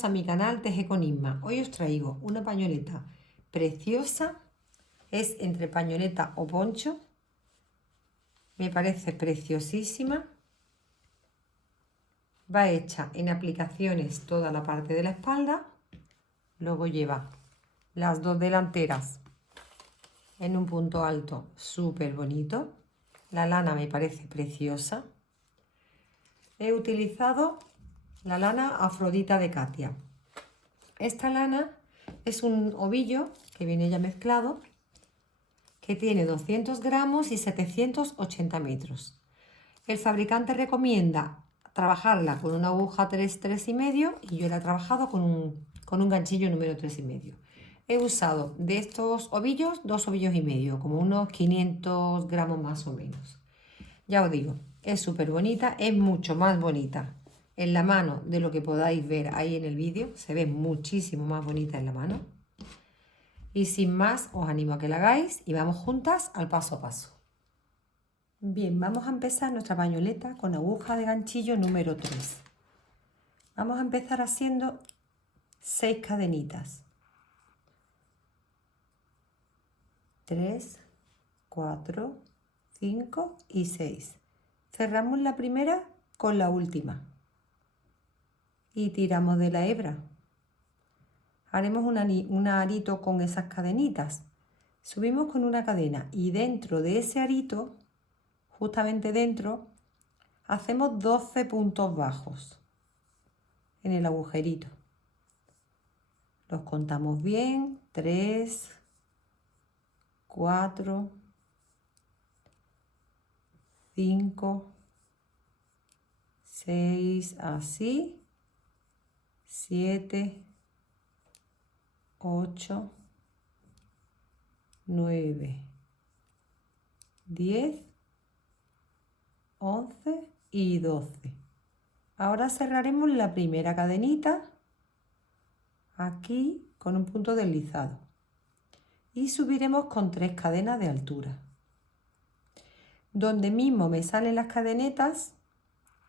bienvenidos a mi canal Teje con Isma. Hoy os traigo una pañoleta preciosa, es entre pañoleta o poncho, me parece preciosísima, va hecha en aplicaciones toda la parte de la espalda, luego lleva las dos delanteras en un punto alto súper bonito, la lana me parece preciosa, he utilizado la lana Afrodita de Katia. Esta lana es un ovillo que viene ya mezclado, que tiene 200 gramos y 780 metros. El fabricante recomienda trabajarla con una aguja 3,5 y yo la he trabajado con un ganchillo número 3,5. He usado de estos ovillos 2,5 ovillos, como unos 500 gramos más o menos. Ya os digo, es súper bonita, es mucho más bonita en la mano de lo que podáis ver ahí en el vídeo. Se ve muchísimo más bonita en la mano. Y sin más, os animo a que la hagáis y vamos juntas al paso a paso. Bien, vamos a empezar nuestra pañoleta con aguja de ganchillo número 3. Vamos a empezar haciendo 6 cadenitas. 3, 4, 5 y 6. Cerramos la primera con la última y tiramos de la hebra. Haremos un arito con esas cadenitas. Subimos con una cadena y dentro de ese arito, justamente dentro, hacemos 12 puntos bajos en el agujerito. Los contamos bien: 3, 4, 5, 6, así, 7, 8, 9, 10, 11 y 12. Ahora cerraremos la primera cadenita aquí con un punto deslizado y subiremos con 3 cadenas de altura. Donde mismo me salen las cadenetas,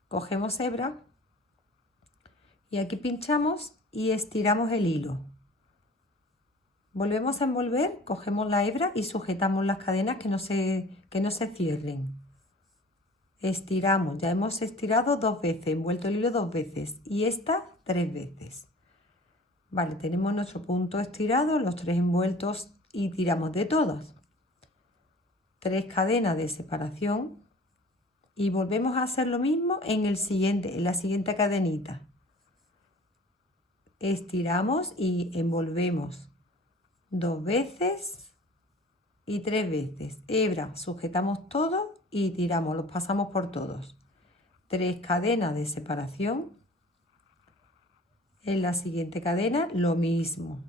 cogemos hebra y aquí pinchamos y estiramos el hilo. Volvemos a envolver, cogemos la hebra y sujetamos las cadenas que no se cierren. Estiramos, ya hemos estirado 2 veces, envuelto el hilo 2 veces y esta 3 veces. Vale, tenemos nuestro punto estirado, los 3 envueltos y tiramos de todas. 3 cadenas de separación y volvemos a hacer lo mismo en la siguiente cadenita. Estiramos y envolvemos 2 veces y 3 veces. Hebra, sujetamos todo y tiramos, los pasamos por todos. 3 cadenas de separación. En la siguiente cadena lo mismo.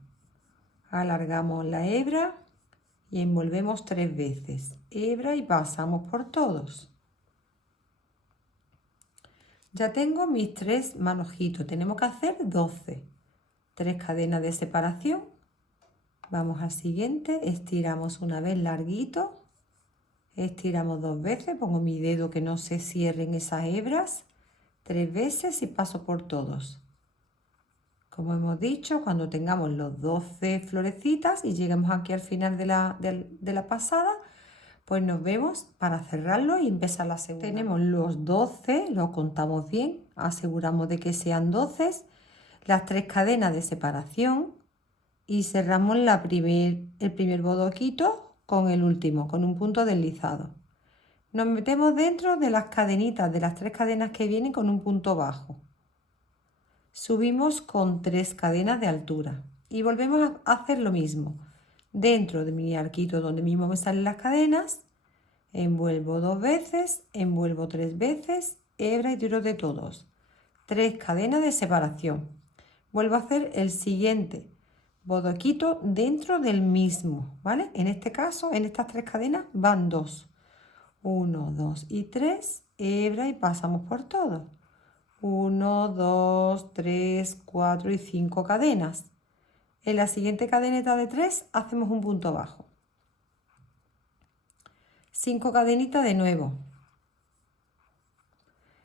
Alargamos la hebra y envolvemos 3 veces. Hebra y pasamos por todos. Ya tengo mis 3 manojitos. Tenemos que hacer 12. 3 cadenas de separación. Vamos al siguiente. Estiramos una vez larguito. Estiramos 2 veces. Pongo mi dedo que no se cierren esas hebras. 3 veces y paso por todos. Como hemos dicho, cuando tengamos los 12 florecitas y lleguemos aquí al final de la pasada, pues nos vemos para cerrarlo y empezar la segunda. Tenemos los 12, los contamos bien, aseguramos de que sean 12, las 3 cadenas de separación y cerramos el primer bodoquito con el último, con un punto deslizado. Nos metemos dentro de las cadenitas, de las 3 cadenas que vienen con un punto bajo. Subimos con 3 cadenas de altura y volvemos a hacer lo mismo. Dentro de mi arquito donde mismo me salen las cadenas, envuelvo 2 veces, envuelvo 3 veces, hebra y tiro de todos. 3 cadenas de separación. Vuelvo a hacer el siguiente bodoquito dentro del mismo, ¿vale? En este caso, en estas 3 cadenas van 2. 1, 2 y 3, hebra y pasamos por todos. 1, 2, 3, 4 y 5 cadenas. En la siguiente cadeneta de 3 hacemos un punto bajo. 5 cadenitas de nuevo.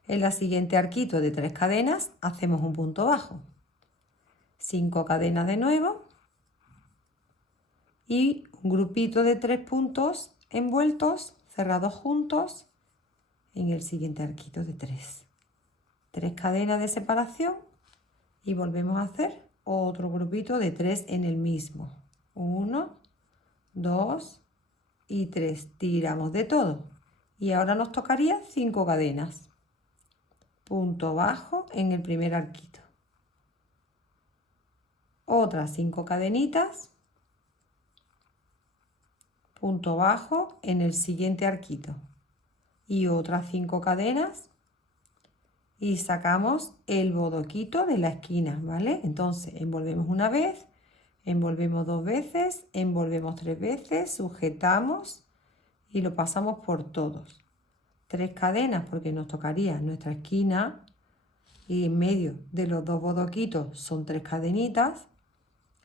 En la siguiente arquito de 3 cadenas hacemos un punto bajo. 5 cadenas de nuevo y un grupito de 3 puntos envueltos, cerrados juntos en el siguiente arquito de 3. 3 cadenas de separación y volvemos a hacer otro grupito de 3 en el mismo. 1, 2 y 3. Tiramos de todo. Y ahora nos tocaría 5 cadenas. Punto bajo en el primer arquito. Otras 5 cadenitas. Punto bajo en el siguiente arquito. Y otras 5 cadenas. Y sacamos el bodoquito de la esquina, ¿vale? Entonces envolvemos una vez, envolvemos 2 veces, envolvemos 3 veces, sujetamos y lo pasamos por todos. 3 cadenas porque nos tocaría nuestra esquina y en medio de los 2 bodoquitos son 3 cadenitas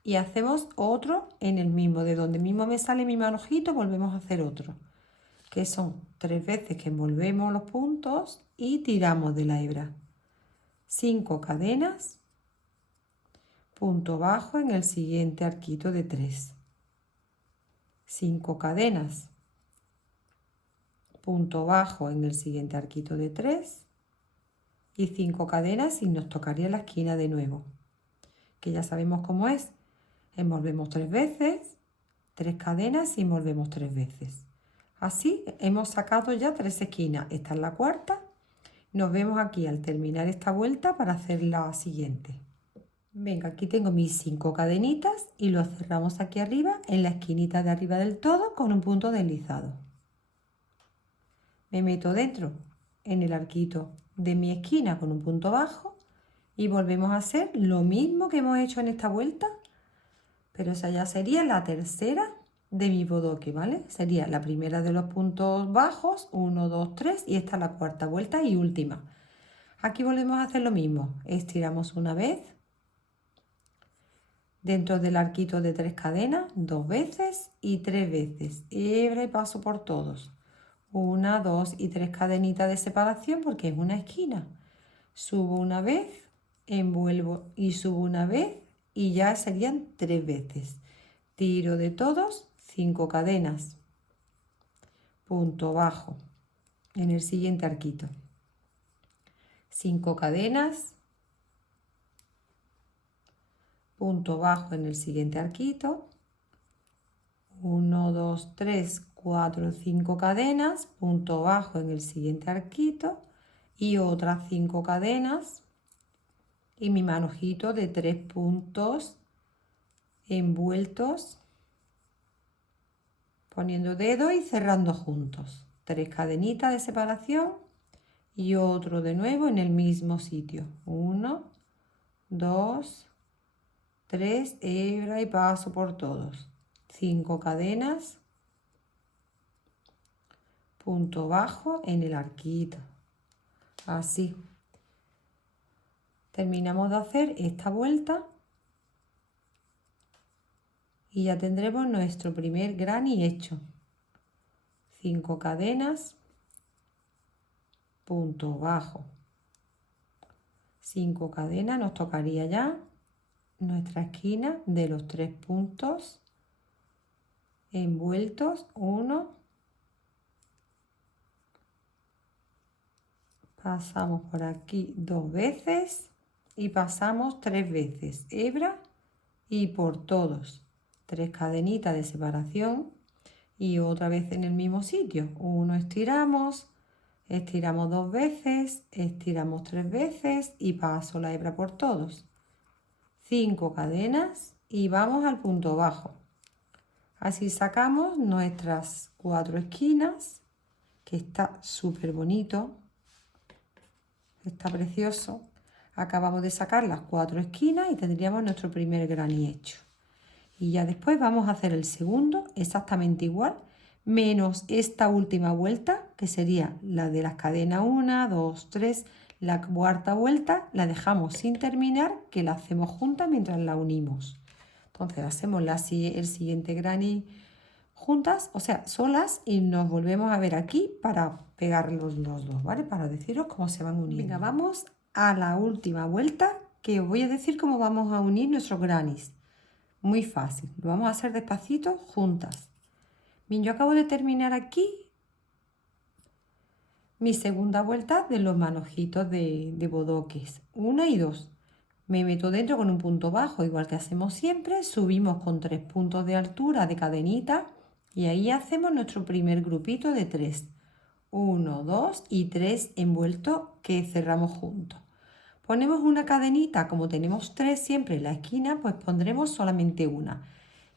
y hacemos otro en el mismo, de donde mismo me sale mi manojito volvemos a hacer otro, que son 3 veces que envolvemos los puntos y tiramos de la hebra. 5 cadenas, punto bajo en el siguiente arquito de 3. 5 cadenas, punto bajo en el siguiente arquito de 3 y 5 cadenas y nos tocaría la esquina de nuevo, que ya sabemos cómo es. Envolvemos 3 veces, 3 cadenas y envolvemos 3 veces. Así hemos sacado ya 3 esquinas. Esta es la cuarta. Nos vemos aquí al terminar esta vuelta para hacer la siguiente. Venga, aquí tengo mis 5 cadenitas y lo cerramos aquí arriba en la esquinita de arriba del todo con un punto deslizado. Me meto dentro en el arquito de mi esquina con un punto bajo y volvemos a hacer lo mismo que hemos hecho en esta vuelta, pero esa ya sería la tercera de mi bodoque, ¿vale? Sería la primera de los puntos bajos, 1, 2, 3 y esta es la cuarta vuelta y última. Aquí volvemos a hacer lo mismo, estiramos una vez, dentro del arquito de 3 cadenas, 2 veces y 3 veces, hebra y paso por todos. 1, 2 y 3 cadenitas de separación porque es una esquina. Subo una vez, envuelvo y subo una vez y ya serían 3 veces. Tiro de todos, 5 cadenas. Punto bajo en el siguiente arquito. 5 cadenas. Punto bajo en el siguiente arquito. 1, 2, 3, 4, 5 cadenas, punto bajo en el siguiente arquito y otras 5 cadenas y mi manojito de 3 puntos envueltos poniendo dedo y cerrando juntos. 3 cadenitas de separación y otro de nuevo en el mismo sitio. 1, 2, 3, hebra y paso por todos. 5 cadenas, punto bajo en el arquito. Así. Terminamos de hacer esta vuelta y ya tendremos nuestro primer granny hecho. 5 cadenas, punto bajo. 5 cadenas, nos tocaría ya nuestra esquina de los 3 puntos envueltos. 1, pasamos por aquí 2 veces y pasamos 3 veces, hebra y por todos. 3 cadenitas de separación y otra vez en el mismo sitio. 1 estiramos, estiramos 2 veces, estiramos 3 veces y paso la hebra por todos. 5 cadenas y vamos al punto bajo. Así sacamos nuestras 4 esquinas, que está súper bonito, está precioso. Acabamos de sacar las 4 esquinas y tendríamos nuestro primer granny hecho. Y ya después vamos a hacer el segundo exactamente igual, menos esta última vuelta, que sería la de las cadenas 1, 2, 3, la cuarta vuelta la dejamos sin terminar, que la hacemos juntas mientras la unimos. Entonces hacemos el siguiente granny juntas, o sea, solas, y nos volvemos a ver aquí para pegar los dos, ¿vale? Para deciros cómo se van uniendo. Venga, vamos a la última vuelta, que os voy a decir cómo vamos a unir nuestros grannies. Muy fácil, lo vamos a hacer despacito juntas. Bien, yo acabo de terminar aquí mi segunda vuelta de los manojitos de bodoques, 1 y 2. Me meto dentro con un punto bajo, igual que hacemos siempre, subimos con 3 puntos de altura de cadenita y ahí hacemos nuestro primer grupito de 3. 1, 2 y 3 envueltos que cerramos juntos. Ponemos una cadenita, como tenemos 3 siempre en la esquina, pues pondremos solamente una.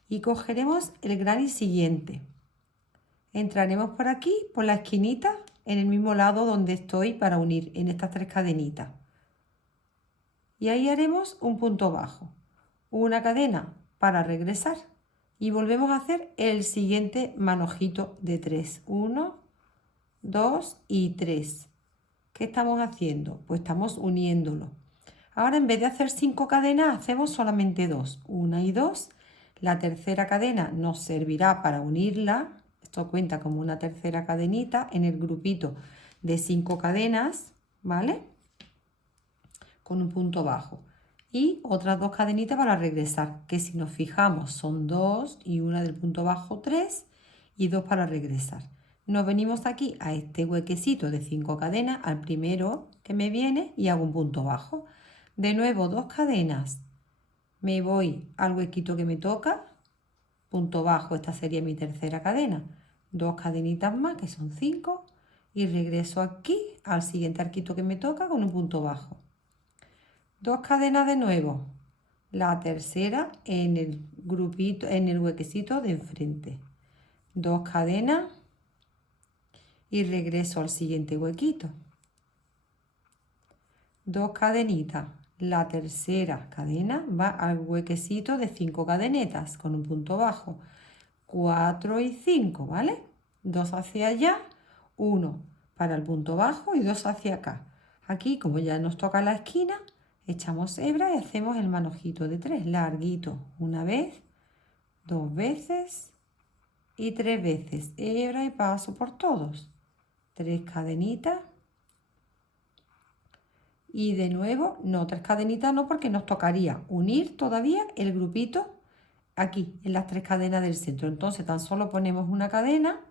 Y cogeremos el granny siguiente. Entraremos por aquí, por la esquinita, en el mismo lado donde estoy para unir en estas 3 cadenitas. Y ahí haremos un punto bajo, una cadena para regresar y volvemos a hacer el siguiente manojito de 3. 1, 2 y 3. ¿Qué estamos haciendo? Pues estamos uniéndolo. Ahora en vez de hacer 5 cadenas hacemos solamente 2. 1 y 2. La tercera cadena nos servirá para unirla. Esto cuenta como una tercera cadenita en el grupito de 5 cadenas, ¿vale? Con un punto bajo. Y otras 2 cadenitas para regresar, que si nos fijamos son 2 y una del punto bajo 3 y 2 para regresar. Nos venimos aquí a este huequecito de 5 cadenas, al primero que me viene y hago un punto bajo. De nuevo 2 cadenas, me voy al huequito que me toca, punto bajo, esta sería mi tercera cadena. 2 cadenitas más, que son 5, y regreso aquí al siguiente arquito que me toca con un punto bajo. 2 cadenas de nuevo, la tercera en el grupito, en el huequecito de enfrente. 2 cadenas y regreso al siguiente huequito. 2 cadenitas, la tercera cadena va al huequecito de 5 cadenetas con un punto bajo. 4 y 5, ¿vale? 2 hacia allá, 1 para el punto bajo y 2 hacia acá. Aquí, como ya nos toca la esquina, echamos hebra y hacemos el manojito de 3, larguito. Una vez, 2 veces y 3 veces. Hebra y paso por todos. 3 cadenitas. Y de nuevo, no, 3 cadenitas no, porque nos tocaría unir todavía el grupito aquí, en las 3 cadenas del centro. Entonces tan solo ponemos una cadena.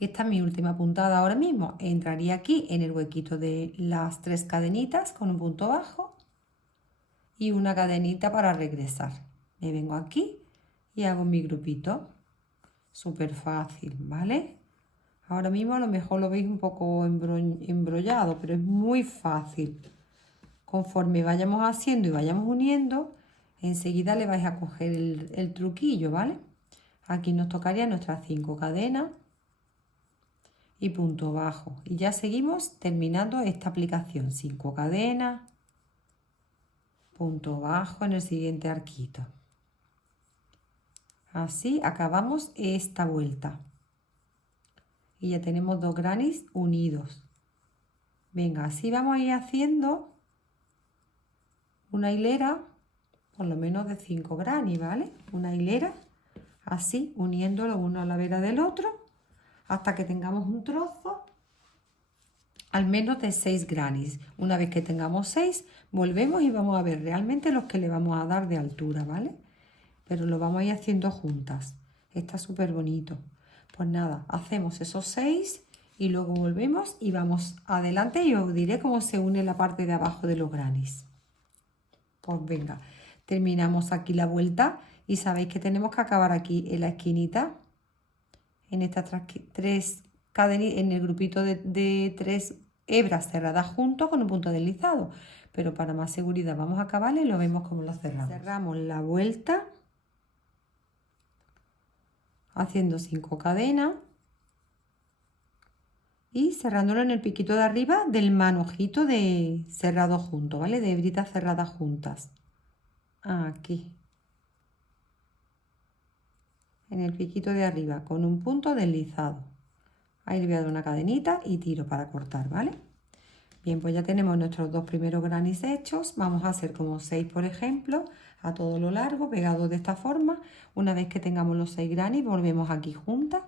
Y esta es mi última puntada ahora mismo. Entraría aquí en el huequito de las 3 cadenitas con un punto bajo y una cadenita para regresar. Me vengo aquí y hago mi grupito. Súper fácil, ¿vale? Ahora mismo a lo mejor lo veis un poco embrollado, pero es muy fácil. Conforme vayamos haciendo y vayamos uniendo, enseguida le vais a coger el truquillo, ¿vale? Aquí nos tocaría nuestras 5 cadenas y punto bajo. Y ya seguimos terminando esta aplicación. 5 cadenas, punto bajo en el siguiente arquito. Así acabamos esta vuelta. Y ya tenemos 2 grannies unidos. Venga, así vamos a ir haciendo una hilera, por lo menos de 5 grannies, ¿vale? Una hilera, así, uniéndolo uno a la vera del otro, hasta que tengamos un trozo al menos de 6 grannies. Una vez que tengamos 6, volvemos y vamos a ver realmente los que le vamos a dar de altura, ¿vale? Pero lo vamos a ir haciendo juntas. Está súper bonito. Pues nada, hacemos esos 6 y luego volvemos y vamos adelante y os diré cómo se une la parte de abajo de los grannies. Pues venga, terminamos aquí la vuelta y sabéis que tenemos que acabar aquí en la esquinita, en estas 3 cadenitas, en el grupito de 3 hebras cerradas juntos con un punto deslizado. Pero para más seguridad vamos a acabarla y lo vemos cómo lo cerramos. Cerramos la vuelta haciendo 5 cadenas y cerrándolo en el piquito de arriba del manojito de cerrado junto, ¿vale? De hebritas cerradas juntas. Aquí. En el piquito de arriba con un punto deslizado. Ahí le voy a dar una cadenita y tiro para cortar, ¿vale? Bien, pues ya tenemos nuestros 2 primeros grannies hechos. Vamos a hacer como 6, por ejemplo, a todo lo largo, pegados de esta forma. Una vez que tengamos los 6 grannies, volvemos aquí juntas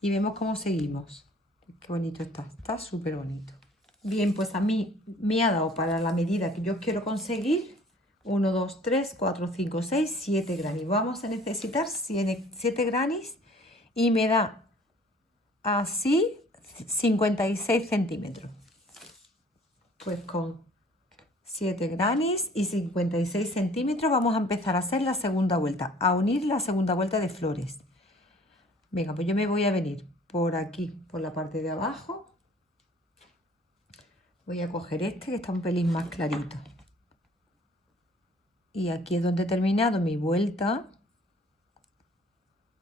y vemos cómo seguimos. Qué bonito está súper bonito. Bien, pues a mí me ha dado para la medida que yo quiero conseguir 1, 2, 3, 4, 5, 6, 7 granis. Vamos a necesitar 7 granis y me da así 56 centímetros. Pues con 7 granis y 56 centímetros vamos a empezar a hacer la segunda vuelta, a unir la segunda vuelta de flores. Venga, pues yo me voy a venir por aquí, por la parte de abajo. Voy a coger este que está un pelín más clarito. Y aquí es donde he terminado mi vuelta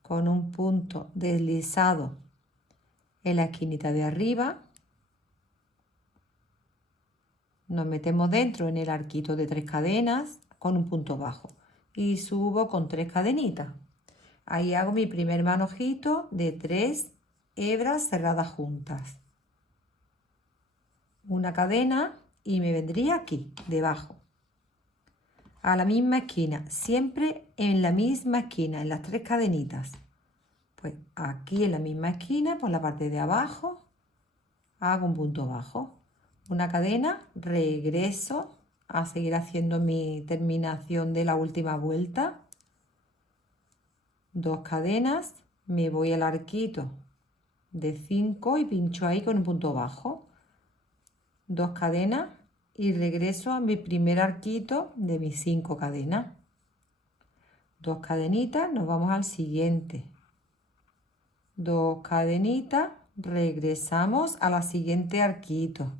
con un punto deslizado en la esquinita de arriba. Nos metemos dentro en el arquito de 3 cadenas con un punto bajo y subo con 3 cadenitas. Ahí hago mi primer manojito de 3 hebras cerradas juntas. Una cadena y me vendría aquí, debajo. A la misma esquina, siempre en la misma esquina, en las 3 cadenitas. Pues aquí en la misma esquina, por la parte de abajo, hago un punto bajo. Una cadena, regreso a seguir haciendo mi terminación de la última vuelta. 2 cadenas, me voy al arquito de 5 y pincho ahí con un punto bajo. 2 cadenas y regreso a mi primer arquito de mis 5 cadenas. 2 cadenitas, nos vamos al siguiente. 2 cadenitas, regresamos a la siguiente arquito.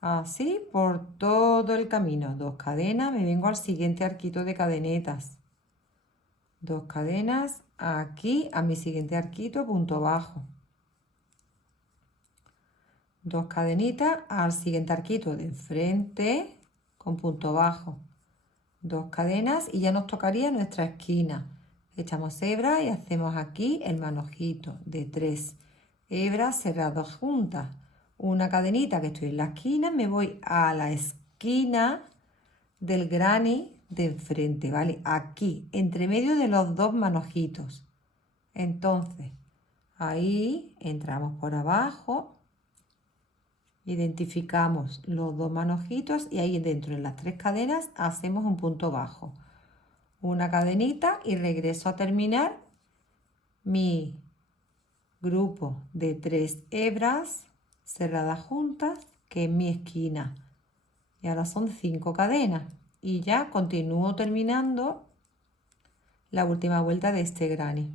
Así por todo el camino. 2 cadenas, me vengo al siguiente arquito de cadenetas. 2 cadenas, aquí a mi siguiente arquito, punto bajo. 2 cadenitas al siguiente arquito de enfrente con punto bajo. 2 cadenas y ya nos tocaría nuestra esquina. Echamos hebra y hacemos aquí el manojito de 3 hebras cerradas juntas. Una cadenita que estoy en la esquina, me voy a la esquina del granny de enfrente, ¿vale? Aquí, entre medio de los 2 manojitos. Entonces, ahí entramos por abajo, identificamos los 2 manojitos y ahí dentro en las 3 cadenas hacemos un punto bajo. Una cadenita y regreso a terminar mi grupo de 3 hebras cerradas juntas, que es mi esquina. Y ahora son 5 cadenas. Y ya continúo terminando la última vuelta de este granny.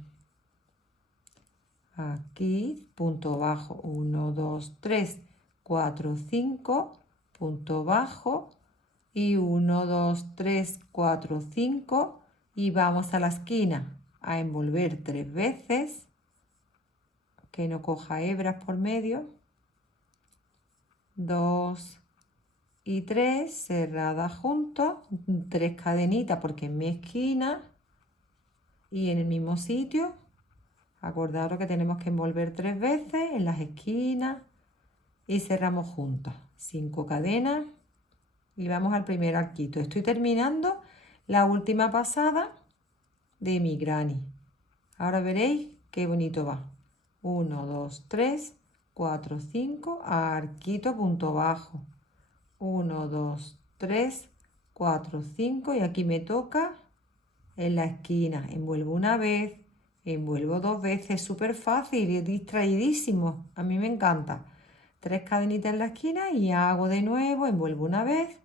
Aquí, punto bajo, 1, 2, 3, 4, 5, punto bajo y 1, 2, 3, 4, 5 y vamos a la esquina a envolver 3 veces, que no coja hebras por medio, 2 y 3 cerradas juntos, 3 cadenitas porque en mi esquina y en el mismo sitio. Acordaros que tenemos que envolver 3 veces en las esquinas y cerramos juntas. 5 cadenas y vamos al primer arquito. Estoy terminando la última pasada de mi granny. Ahora veréis qué bonito va. 1, 2, 3, 4, 5, arquito, punto bajo. 1, 2, 3, 4, 5 y aquí me toca en la esquina. Envuelvo una vez, envuelvo 2 veces, súper fácil y distraidísimo. A mí me encanta. 3 cadenitas en la esquina y hago de nuevo, envuelvo una vez,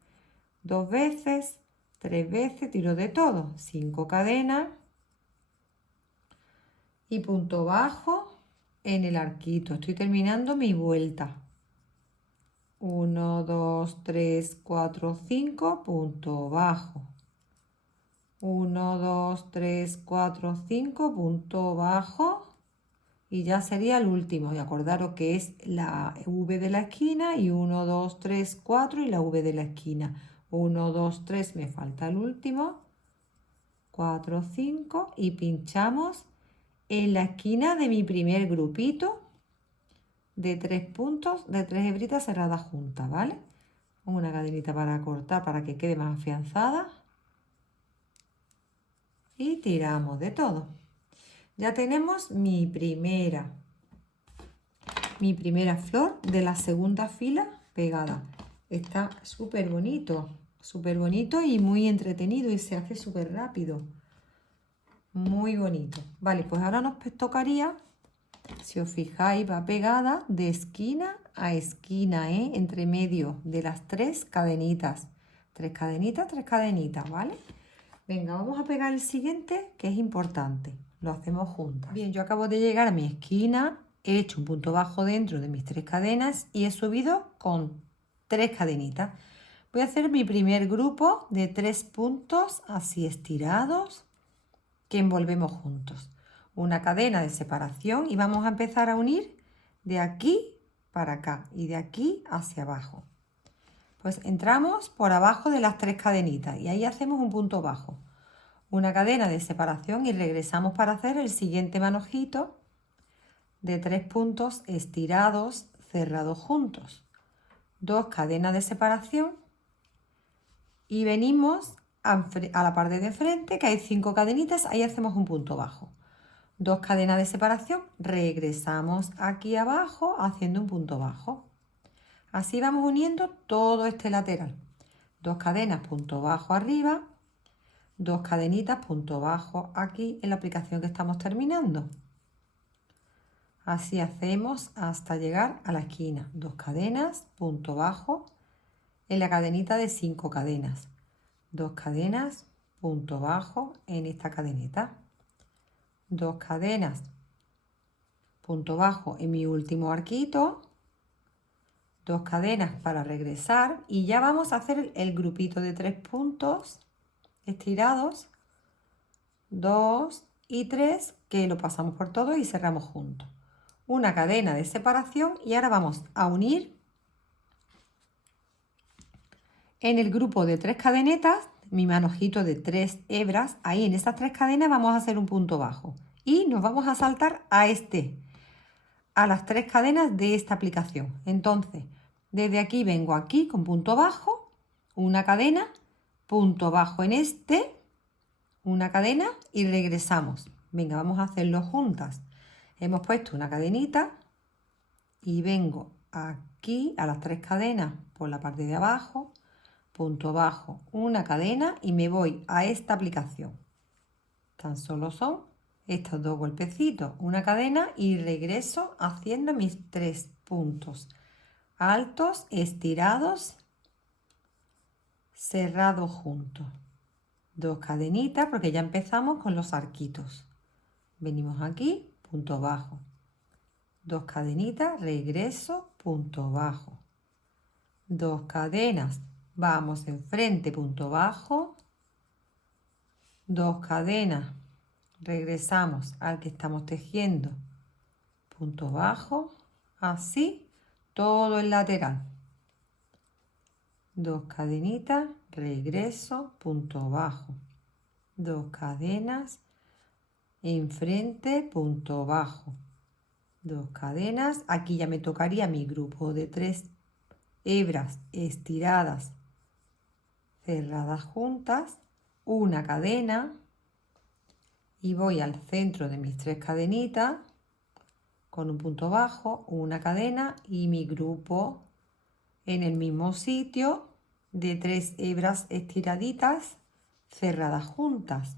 2 veces, 3 veces, tiro de todo. 5 cadenas y punto bajo en el arquito. Estoy terminando mi vuelta. 1, 2, 3, 4, 5, punto bajo. 1, 2, 3, 4, 5, punto bajo. Y ya sería el último. Y acordaros que es la V de la esquina y 1, 2, 3, 4 y la V de la esquina. 1, 2, 3, me falta el último. 4, 5 y pinchamos en la esquina de mi primer grupito de 3 puntos, de 3 hebritas cerradas juntas, ¿vale? Una cadenita para cortar para que quede más afianzada. Y tiramos de todo. Ya tenemos mi primera mi primera flor de la segunda fila pegada. Está súper bonito y muy entretenido y se hace súper rápido. Muy bonito. Vale, pues ahora nos tocaría, si os fijáis, va pegada de esquina a esquina, entre medio de las 3 cadenitas. 3 cadenitas, 3 cadenitas, ¿vale? Venga, vamos a pegar el siguiente, que es importante. Lo hacemos juntas. Bien, yo acabo de llegar a mi esquina, he hecho un punto bajo dentro de mis 3 cadenas y he subido con 3 cadenitas. Voy a hacer mi primer grupo de 3 puntos así estirados que envolvemos juntos. Una cadena de separación y vamos a empezar a unir de aquí para acá y de aquí hacia abajo. Pues entramos por abajo de las 3 cadenitas y ahí hacemos un punto bajo. Una cadena de separación y regresamos para hacer el siguiente manojito de 3 puntos estirados, cerrados juntos. 2 cadenas de separación y venimos a la parte de frente, que hay 5 cadenitas, ahí hacemos un punto bajo. 2 cadenas de separación, regresamos aquí abajo haciendo un punto bajo. Así vamos uniendo todo este lateral. 2 cadenas, punto bajo arriba, 2 cadenitas, punto bajo aquí en la aplicación que estamos terminando. Así hacemos hasta llegar a la esquina. 2 cadenas, punto bajo en la cadenita de 5 cadenas. 2 cadenas, punto bajo en esta cadeneta. 2 cadenas, punto bajo en mi último arquito. 2 cadenas para regresar y ya vamos a hacer el grupito de 3 puntos estirados, 2 y 3, que lo pasamos por todo y cerramos juntos. Una cadena de separación y ahora vamos a unir en el grupo de 3 cadenetas, mi manojito de 3 hebras, ahí en esas 3 cadenas vamos a hacer un punto bajo y nos vamos a saltar a las 3 cadenas de esta aplicación. Entonces, desde aquí vengo aquí con punto bajo, una cadena, punto bajo en una cadena y regresamos. Venga, vamos a hacerlo juntas. Hemos puesto una cadenita y vengo aquí a las 3 cadenas por la parte de abajo, punto bajo, una cadena y me voy a esta aplicación. Tan solo son estos 2 golpecitos, una cadena y regreso haciendo mis 3 puntos altos, estirados, cerrados juntos. 2 cadenitas porque ya empezamos con los arquitos. Venimos aquí, punto bajo. 2 cadenitas, regreso, punto bajo. 2 cadenas, vamos enfrente, punto bajo. 2 cadenas, regresamos al que estamos tejiendo, punto bajo, así todo el lateral. 2 cadenitas, regreso, punto bajo. 2 cadenas, enfrente, punto bajo. 2 cadenas, aquí ya me tocaría mi grupo de 3 hebras estiradas, cerradas juntas, una cadena y voy al centro de mis 3 cadenitas con un punto bajo, una cadena y mi grupo en el mismo sitio de 3 hebras estiraditas cerradas juntas.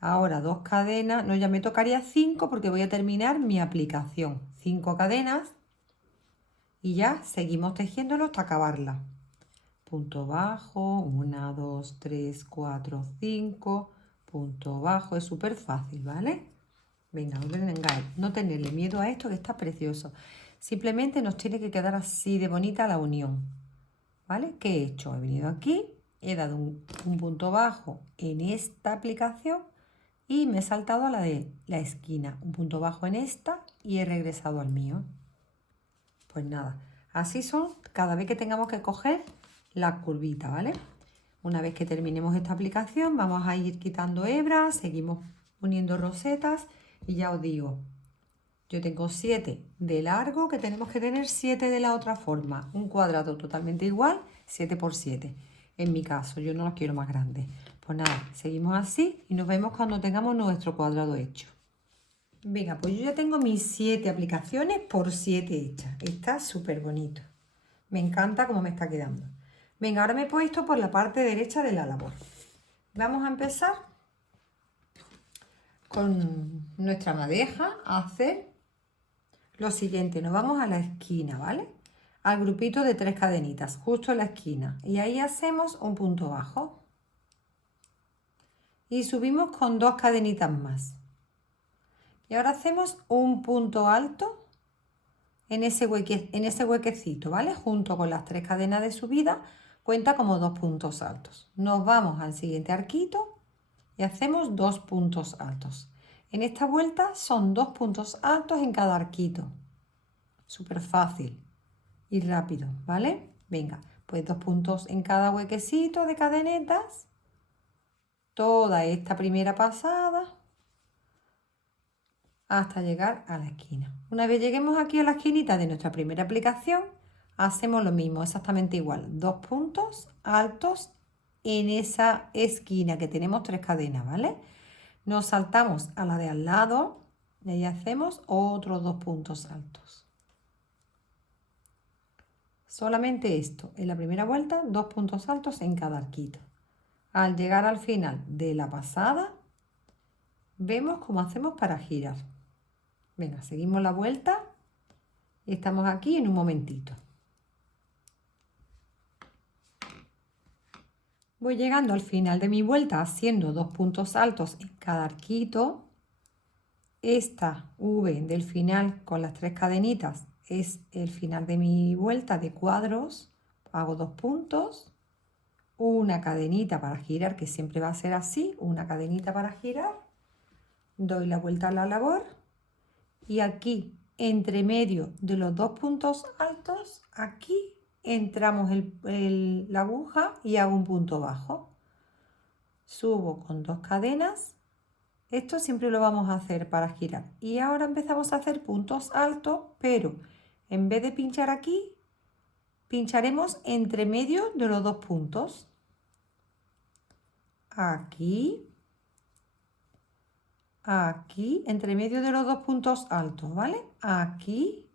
Ahora 2 cadenas, no, ya me tocaría 5 porque voy a terminar mi aplicación. 5 cadenas y ya seguimos tejiéndolo hasta acabarla. Punto bajo, 1, 2, 3, 4, 5, punto bajo, es súper fácil, ¿vale? Venga, no tenerle miedo a esto que está precioso. Simplemente nos tiene que quedar así de bonita la unión, ¿vale? ¿Qué he hecho? He venido aquí, he dado un punto bajo en esta aplicación y me he saltado a la de la esquina, un punto bajo en esta y he regresado al mío. Pues nada, así son cada vez que tengamos que coger la curvita, ¿vale? Una vez que terminemos esta aplicación vamos a ir quitando hebras, seguimos uniendo rosetas y ya os digo, yo tengo 7 de largo, que tenemos que tener 7 de la otra forma, un cuadrado totalmente igual, 7 por 7. En mi caso, yo no los quiero más grandes. Pues nada, seguimos así y nos vemos cuando tengamos nuestro cuadrado hecho. Venga, pues yo ya tengo mis 7 aplicaciones por 7 hechas. Está súper bonito. Me encanta cómo me está quedando. Venga, ahora me he puesto por la parte derecha de la labor. Vamos a empezar con nuestra madeja a hacer lo siguiente. Nos vamos a la esquina, ¿vale? Al grupito de 3 cadenitas, justo en la esquina. Y ahí hacemos un punto bajo. Y subimos con 2 cadenitas más. Y ahora hacemos un punto alto en ese huequecito, ¿vale? Junto con las 3 cadenas de subida, cuenta como 2 puntos altos. Nos vamos al siguiente arquito y hacemos 2 puntos altos. En esta vuelta son 2 puntos altos en cada arquito. Súper fácil y rápido, ¿vale? Venga, pues 2 puntos en cada huequecito de cadenetas. Toda esta primera pasada hasta llegar a la esquina. Una vez lleguemos aquí a la esquinita de nuestra primera aplicación, hacemos lo mismo, exactamente igual. 2 puntos altos en esa esquina que tenemos 3 cadenas, ¿vale? Nos saltamos a la de al lado y ahí hacemos otros 2 puntos altos. Solamente esto, en la primera vuelta, 2 puntos altos en cada arquito. Al llegar al final de la pasada, vemos cómo hacemos para girar. Venga, seguimos la vuelta y estamos aquí en un momentito. Voy llegando al final de mi vuelta haciendo 2 puntos altos en cada arquito. Esta V del final con las 3 cadenitas es el final de mi vuelta de cuadros. Hago 2 puntos, una cadenita para girar, que siempre va a ser así, una cadenita para girar. Doy la vuelta a la labor. Y aquí, entre medio de los 2 puntos altos, aquí entramos la aguja y hago un punto bajo. Subo con 2 cadenas. Esto siempre lo vamos a hacer para girar. Y ahora empezamos a hacer puntos altos, pero en vez de pinchar aquí, pincharemos entre medio de los 2 puntos. Aquí. Aquí, entre medio de los 2 puntos altos, ¿vale? Aquí,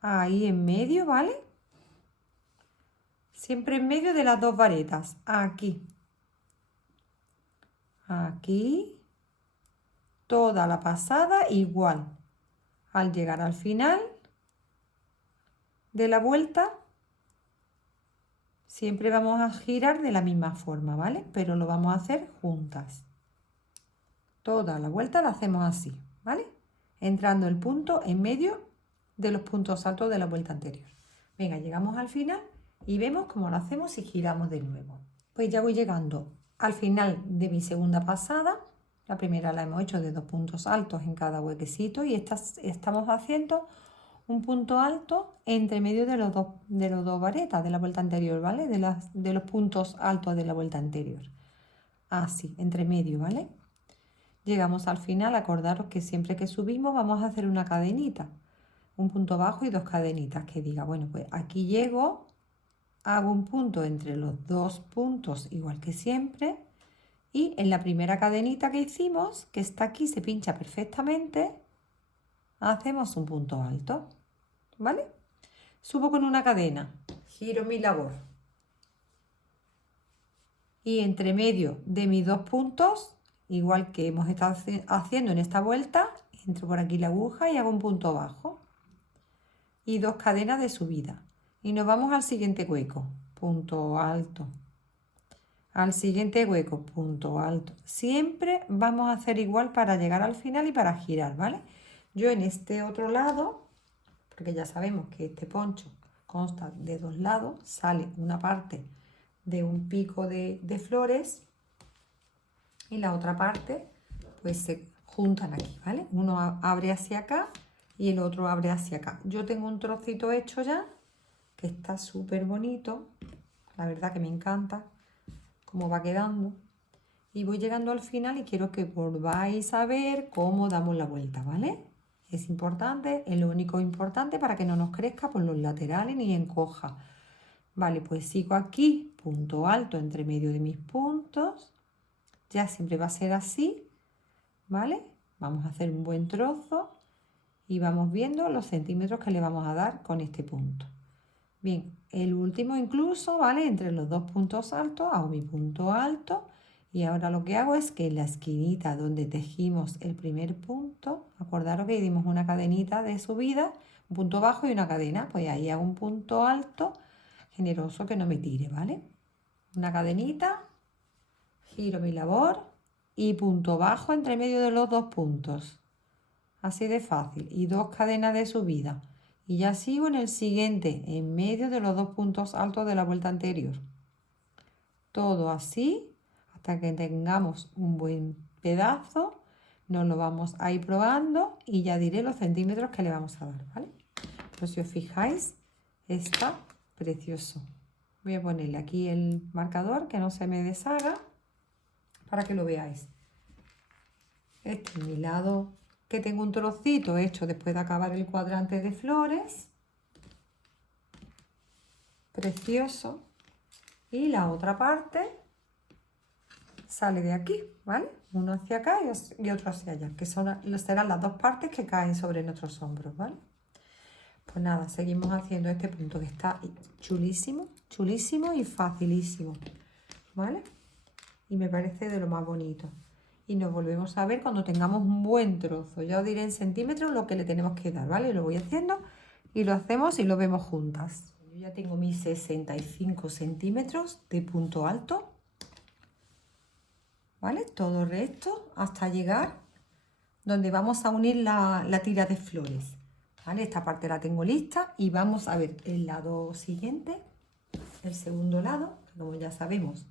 ahí en medio, ¿vale? Siempre en medio de las 2 varetas. Aquí, aquí, toda la pasada igual. Al llegar al final de la vuelta, siempre vamos a girar de la misma forma, ¿vale? Pero lo vamos a hacer juntas. Toda la vuelta la hacemos así, ¿vale? Entrando el punto en medio de los puntos altos de la vuelta anterior. Venga, llegamos al final y vemos cómo lo hacemos si giramos de nuevo. Pues ya voy llegando al final de mi segunda pasada. La primera la hemos hecho de 2 puntos altos en cada huequecito y estamos haciendo un punto alto entre medio de los dos varetas de la vuelta anterior, ¿vale? De los puntos altos de la vuelta anterior. Así, entre medio, ¿vale? Llegamos al final, acordaros que siempre que subimos vamos a hacer una cadenita, un punto bajo y 2 cadenitas, que diga, bueno, pues aquí llego, hago un punto entre los 2 puntos igual que siempre y en la primera cadenita que hicimos, que está aquí, se pincha perfectamente, hacemos un punto alto, ¿vale? Subo con una cadena, giro mi labor y entre medio de mis 2 puntos, igual que hemos estado haciendo en esta vuelta, entro por aquí la aguja y hago un punto bajo y 2 cadenas de subida y nos vamos al siguiente hueco, punto alto, al siguiente hueco, punto alto. Siempre vamos a hacer igual para llegar al final y para girar, ¿vale? Yo en este otro lado, porque ya sabemos que este poncho consta de 2 lados, sale una parte de un pico de flores y la otra parte pues se juntan aquí, ¿vale? Uno abre hacia acá y el otro abre hacia acá. Yo tengo un trocito hecho ya que está súper bonito, la verdad que me encanta cómo va quedando y voy llegando al final y quiero que volváis a ver cómo damos la vuelta, ¿vale? Es importante, es lo único importante para que no nos crezca por los laterales ni encoja. Vale, pues sigo aquí, punto alto entre medio de mis puntos. Ya siempre va a ser así. ¿vale? Vamos a hacer un buen trozo y vamos viendo los centímetros que le vamos a dar con este punto. Bien, el último incluso, ¿vale? Entre los dos puntos altos hago mi punto alto y ahora lo que hago es que en la esquinita donde tejimos el primer punto, acordaros que dimos una cadenita de subida, un punto bajo y una cadena, pues ahí hago un punto alto generoso que no me tire, ¿vale? Una cadenita, giro mi labor y punto bajo entre medio de los dos puntos. Así de fácil. Y dos cadenas de subida. Y ya sigo en el siguiente, en medio de los dos puntos altos de la vuelta anterior. Todo así hasta que tengamos un buen pedazo. Nos lo vamos a ir probando y ya diré los centímetros que le vamos a dar, ¿vale? Pero si os fijáis, está precioso. Voy a ponerle aquí el marcador que no se me deshaga para que lo veáis. Este es mi lado, que tengo un trocito hecho después de acabar el cuadrante de flores. Precioso. Y la otra parte sale de aquí, ¿vale? Uno hacia acá y otro hacia allá, que serán las dos partes que caen sobre nuestros hombros, ¿vale? Pues nada, seguimos haciendo este punto que está chulísimo, chulísimo y facilísimo, ¿vale? Y me parece de lo más bonito. Y nos volvemos a ver cuando tengamos un buen trozo. Ya os diré en centímetros lo que le tenemos que dar, ¿vale? Lo voy haciendo y lo hacemos y lo vemos juntas. Yo ya tengo mis 65 centímetros de punto alto, ¿vale? Todo recto hasta llegar donde vamos a unir la tira de flores, ¿vale? Esta parte la tengo lista y vamos a ver el lado siguiente, el segundo lado, como ya sabemos.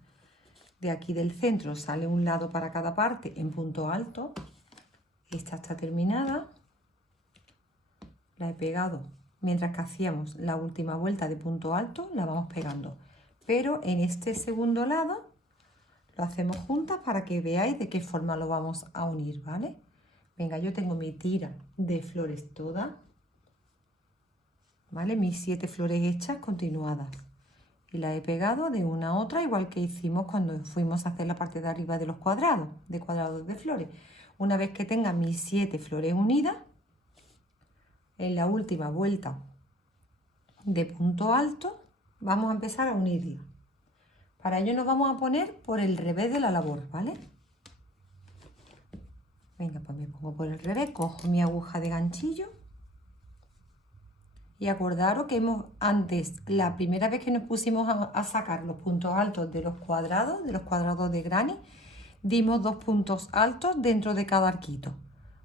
De aquí del centro sale un lado para cada parte en punto alto. Esta está terminada. La he pegado. Mientras que hacíamos la última vuelta de punto alto, la vamos pegando. Pero en este segundo lado lo hacemos juntas para que veáis de qué forma lo vamos a unir, ¿vale? Venga, yo tengo mi tira de flores toda, ¿vale? Mis 7 flores hechas continuadas. Y la he pegado de una a otra, igual que hicimos cuando fuimos a hacer la parte de arriba de los cuadrados, de flores. Una vez que tenga mis 7 flores unidas, en la última vuelta de punto alto, vamos a empezar a unirla. Para ello nos vamos a poner por el revés de la labor, ¿vale? Venga, pues me pongo por el revés, cojo mi aguja de ganchillo. Y acordaros que antes, la primera vez que nos pusimos a sacar los puntos altos de los cuadrados de granny, dimos 2 puntos altos dentro de cada arquito.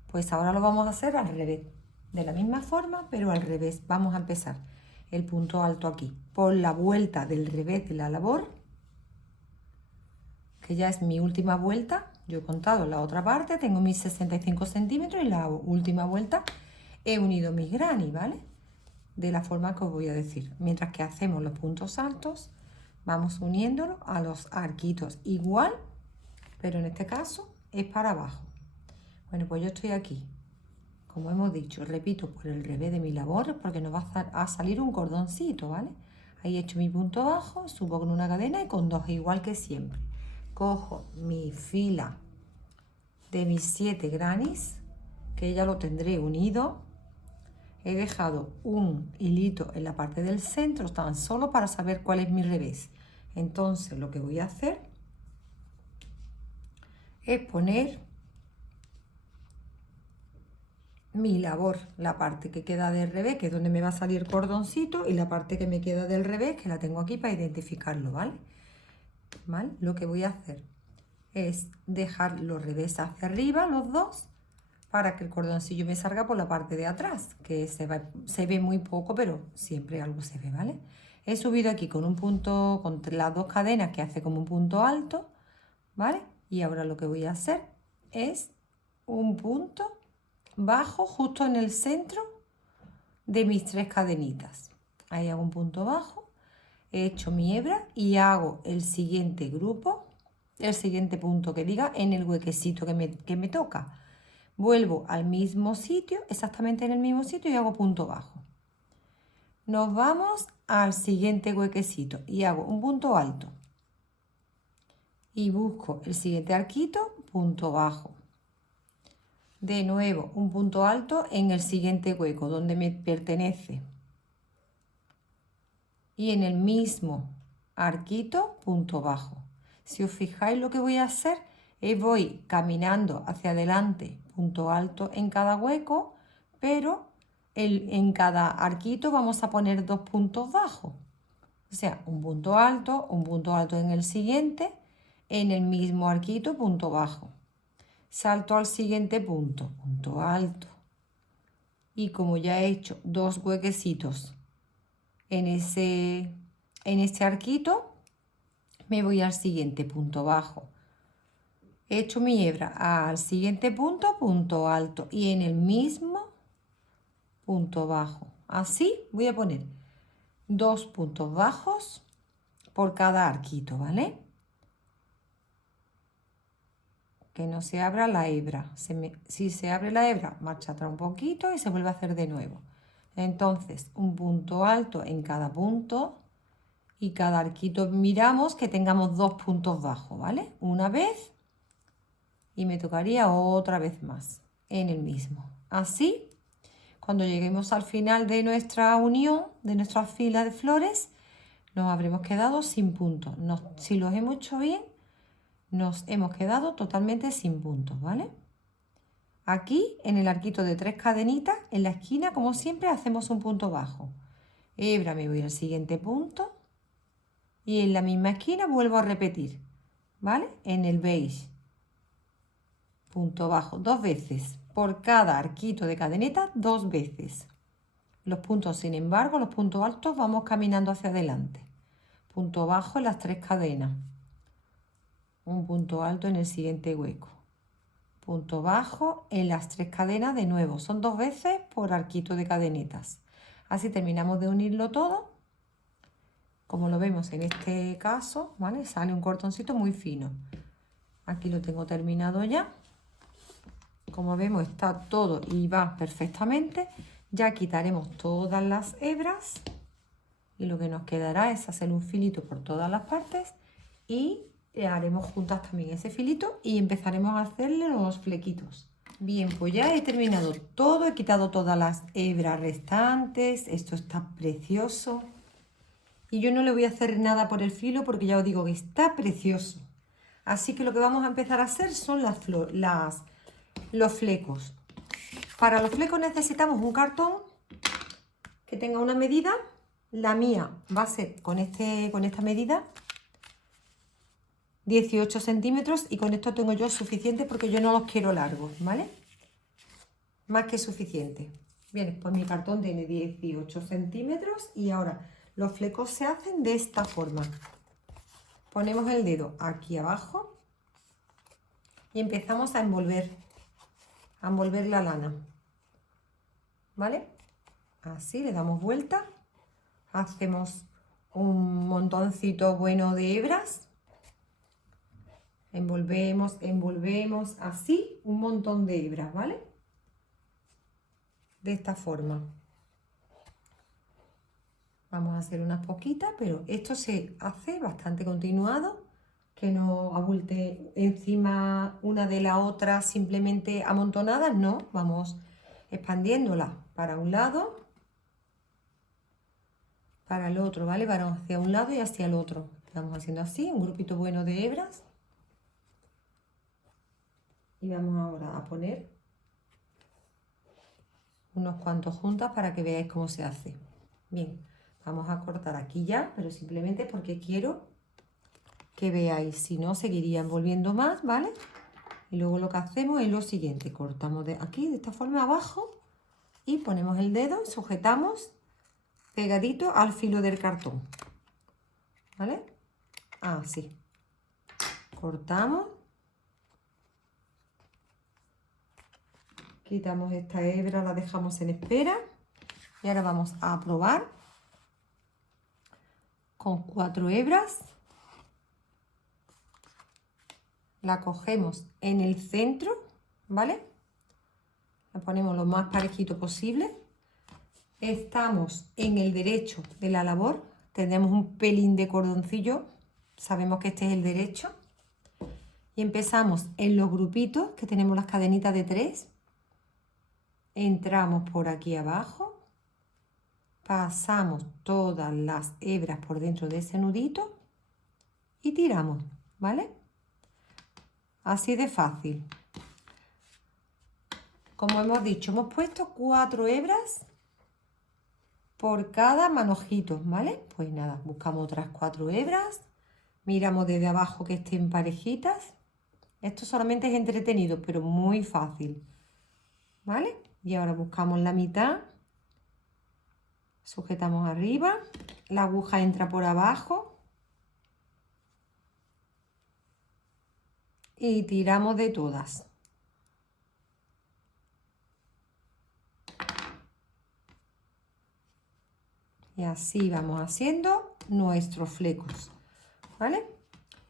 Pues ahora lo vamos a hacer al revés, de la misma forma, pero al revés. Vamos a empezar el punto alto aquí, por la vuelta del revés de la labor, que ya es mi última vuelta. Yo he contado la otra parte, tengo mis 65 centímetros y la última vuelta he unido mis granny, ¿vale? De la forma que os voy a decir. Mientras que hacemos los puntos altos, vamos uniéndolo a los arquitos igual, pero en este caso es para abajo. Bueno, pues yo estoy aquí, como hemos dicho, repito, por el revés de mi labor, porque nos va a salir un cordoncito, ¿vale? Ahí he hecho mi punto bajo, subo con una cadena y con 2, igual que siempre. Cojo mi fila de mis 7 grannies, que ya lo tendré unido. He dejado un hilito en la parte del centro tan solo para saber cuál es mi revés. Entonces lo que voy a hacer es poner mi labor, la parte que queda del revés, que es donde me va a salir el cordoncito, y la parte que me queda del revés, que la tengo aquí para identificarlo, ¿vale? ¿Vale? Lo que voy a hacer es dejar los revés hacia arriba, los dos, para que el cordoncillo me salga por la parte de atrás, que se ve muy poco, pero siempre algo se ve, ¿vale? He subido aquí con un punto, con las 2 cadenas que hace como un punto alto, ¿vale? Y ahora lo que voy a hacer es un punto bajo justo en el centro de mis 3 cadenitas. Ahí hago un punto bajo, he hecho mi hebra y hago el siguiente grupo, el siguiente punto que diga en el huequecito que me toca. Vuelvo al mismo sitio, exactamente en el mismo sitio, y hago punto bajo. Nos vamos al siguiente huequecito y hago un punto alto. Y busco el siguiente arquito, punto bajo. De nuevo, un punto alto en el siguiente hueco donde me pertenece. Y en el mismo arquito, punto bajo. Si os fijáis, lo que voy a hacer es voy caminando hacia adelante, punto alto en cada hueco, pero en cada arquito vamos a poner 2 puntos bajos. O sea, un punto alto en el siguiente, en el mismo arquito, punto bajo. Salto al siguiente punto, punto alto. Y como ya he hecho 2 huequecitos en este arquito, me voy al siguiente punto bajo. He hecho mi hebra al siguiente punto, punto alto. Y en el mismo punto bajo. Así voy a poner 2 puntos bajos por cada arquito, ¿vale? Que no se abra la hebra. Si se abre la hebra, marcha atrás un poquito y se vuelve a hacer de nuevo. Entonces, un punto alto en cada punto y cada arquito miramos que tengamos 2 puntos bajos, ¿vale? Una vez y me tocaría otra vez más en el mismo. Así, cuando lleguemos al final de nuestra unión, de nuestra fila de flores, nos habremos quedado sin puntos. Si los hemos hecho bien, nos hemos quedado totalmente sin puntos, ¿vale? Aquí, en el arquito de 3 cadenitas, en la esquina, como siempre, hacemos un punto bajo. Hebra, me voy al siguiente punto. Y en la misma esquina vuelvo a repetir, ¿vale? En el beige. Punto bajo 2 veces. Por cada arquito de cadeneta, 2 veces. Los puntos, sin embargo, los puntos altos, vamos caminando hacia adelante. Punto bajo en las 3 cadenas. Un punto alto en el siguiente hueco. Punto bajo en las 3 cadenas de nuevo. Son 2 veces por arquito de cadenetas. Así terminamos de unirlo todo. Como lo vemos en este caso, ¿vale? Sale un cordoncito muy fino. Aquí lo tengo terminado ya. Como vemos, está todo y va perfectamente. Ya quitaremos todas las hebras. Y lo que nos quedará es hacer un filito por todas las partes. Y haremos juntas también ese filito y empezaremos a hacerle los flequitos. Bien, pues ya he terminado todo, he quitado todas las hebras restantes, esto está precioso. Y yo no le voy a hacer nada por el filo porque ya os digo que está precioso. Así que lo que vamos a empezar a hacer son los flecos. Para los flecos necesitamos un cartón que tenga una medida. La mía va a ser con esta medida. 18 centímetros y con esto tengo yo suficiente porque yo no los quiero largos, ¿vale? Más que suficiente. Bien, pues mi cartón tiene 18 centímetros y ahora los flecos se hacen de esta forma. Ponemos el dedo aquí abajo y empezamos a envolver la lana, ¿vale? Así le damos vuelta, hacemos un montoncito bueno de hebras. Envolvemos así un montón de hebras, ¿vale? De esta forma. Vamos a hacer unas poquitas, pero esto se hace bastante continuado, que no abulte encima una de la otra simplemente amontonadas, no, vamos expandiéndola para un lado, para el otro, ¿vale? Vamos hacia un lado y hacia el otro. Vamos haciendo así, un grupito bueno de hebras. Y vamos ahora a poner unos cuantos juntas para que veáis cómo se hace. Bien, vamos a cortar aquí ya, pero simplemente porque quiero que veáis. Si no, seguiría envolviendo más, ¿vale? Y luego lo que hacemos es lo siguiente. Cortamos de aquí, de esta forma abajo, y ponemos el dedo y sujetamos pegadito al filo del cartón. ¿Vale? Así. Cortamos. Quitamos esta hebra, la dejamos en espera y ahora vamos a probar con 4 hebras. La cogemos en el centro, ¿vale? La ponemos lo más parejito posible. Estamos en el derecho de la labor. Tenemos un pelín de cordoncillo. Sabemos que este es el derecho. Y empezamos en los grupitos, que tenemos las cadenitas de 3. entramos por aquí abajo, pasamos todas las hebras por dentro de ese nudito y tiramos, ¿vale? Así de fácil. Como hemos dicho, hemos puesto 4 hebras por cada manojito, ¿vale? Pues nada, buscamos otras 4 hebras, miramos desde abajo que estén parejitas. Esto solamente es entretenido, pero muy fácil, ¿vale? Y ahora buscamos la mitad, sujetamos arriba, la aguja entra por abajo y tiramos de todas. Y así vamos haciendo nuestros flecos, ¿vale?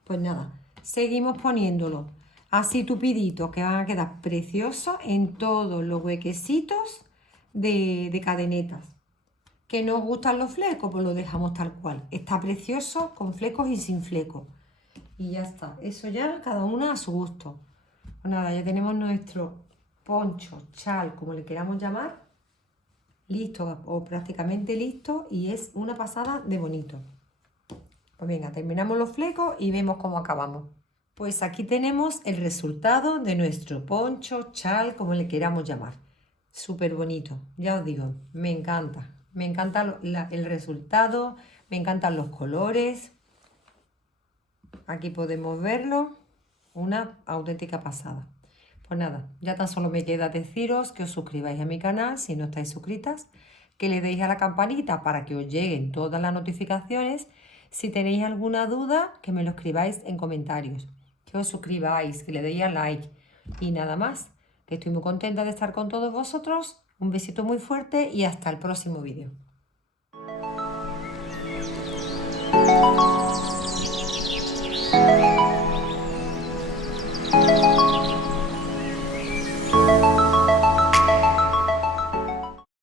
Pues nada, seguimos poniéndolo así tupiditos, que van a quedar preciosos en todos los huequecitos de cadenetas. ¿Que no os gustan los flecos? Pues lo dejamos tal cual. Está precioso con flecos y sin flecos. Y ya está, eso ya cada una a su gusto. Pues nada, ya tenemos nuestro poncho, chal, como le queramos llamar, listo o prácticamente listo, y es una pasada de bonito. Pues venga, terminamos los flecos y vemos cómo acabamos. Pues aquí tenemos el resultado de nuestro poncho, chal, como le queramos llamar. Súper bonito, ya os digo, me encanta el resultado, me encantan los colores. Aquí podemos verlo, una auténtica pasada. Pues nada, ya tan solo me queda deciros que os suscribáis a mi canal si no estáis suscritas, que le deis a la campanita para que os lleguen todas las notificaciones. Si tenéis alguna duda, que me lo escribáis en comentarios, que os suscribáis, que le deis a like y nada más, que estoy muy contenta de estar con todos vosotros. Un besito muy fuerte y hasta el próximo vídeo.